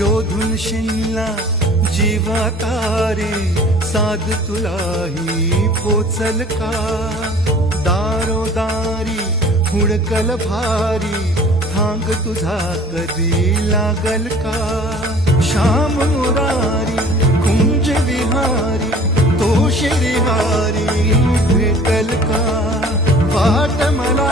शोधून शिनला जीवा तारे साध तुलाही पोचल का दारोदारी हुडकल भारी थांग तुझा कधी लागल का श्याम मुरारी कुंज विहारी तो श्रीहारी भेटल का वाट मला